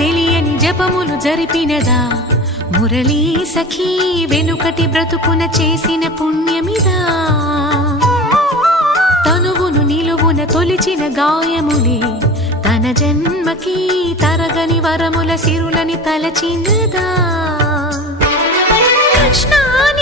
తెలియని జపములు జరిపినదా మురళీ సఖీ వెనుకటి బ్రతుకున చేసిన పుణ్యమిదా తనువును నిలువున తొలిచిన గాయములే తన జన్మకి తరగని వరముల సిరులని తలచినదా కృష్ణాని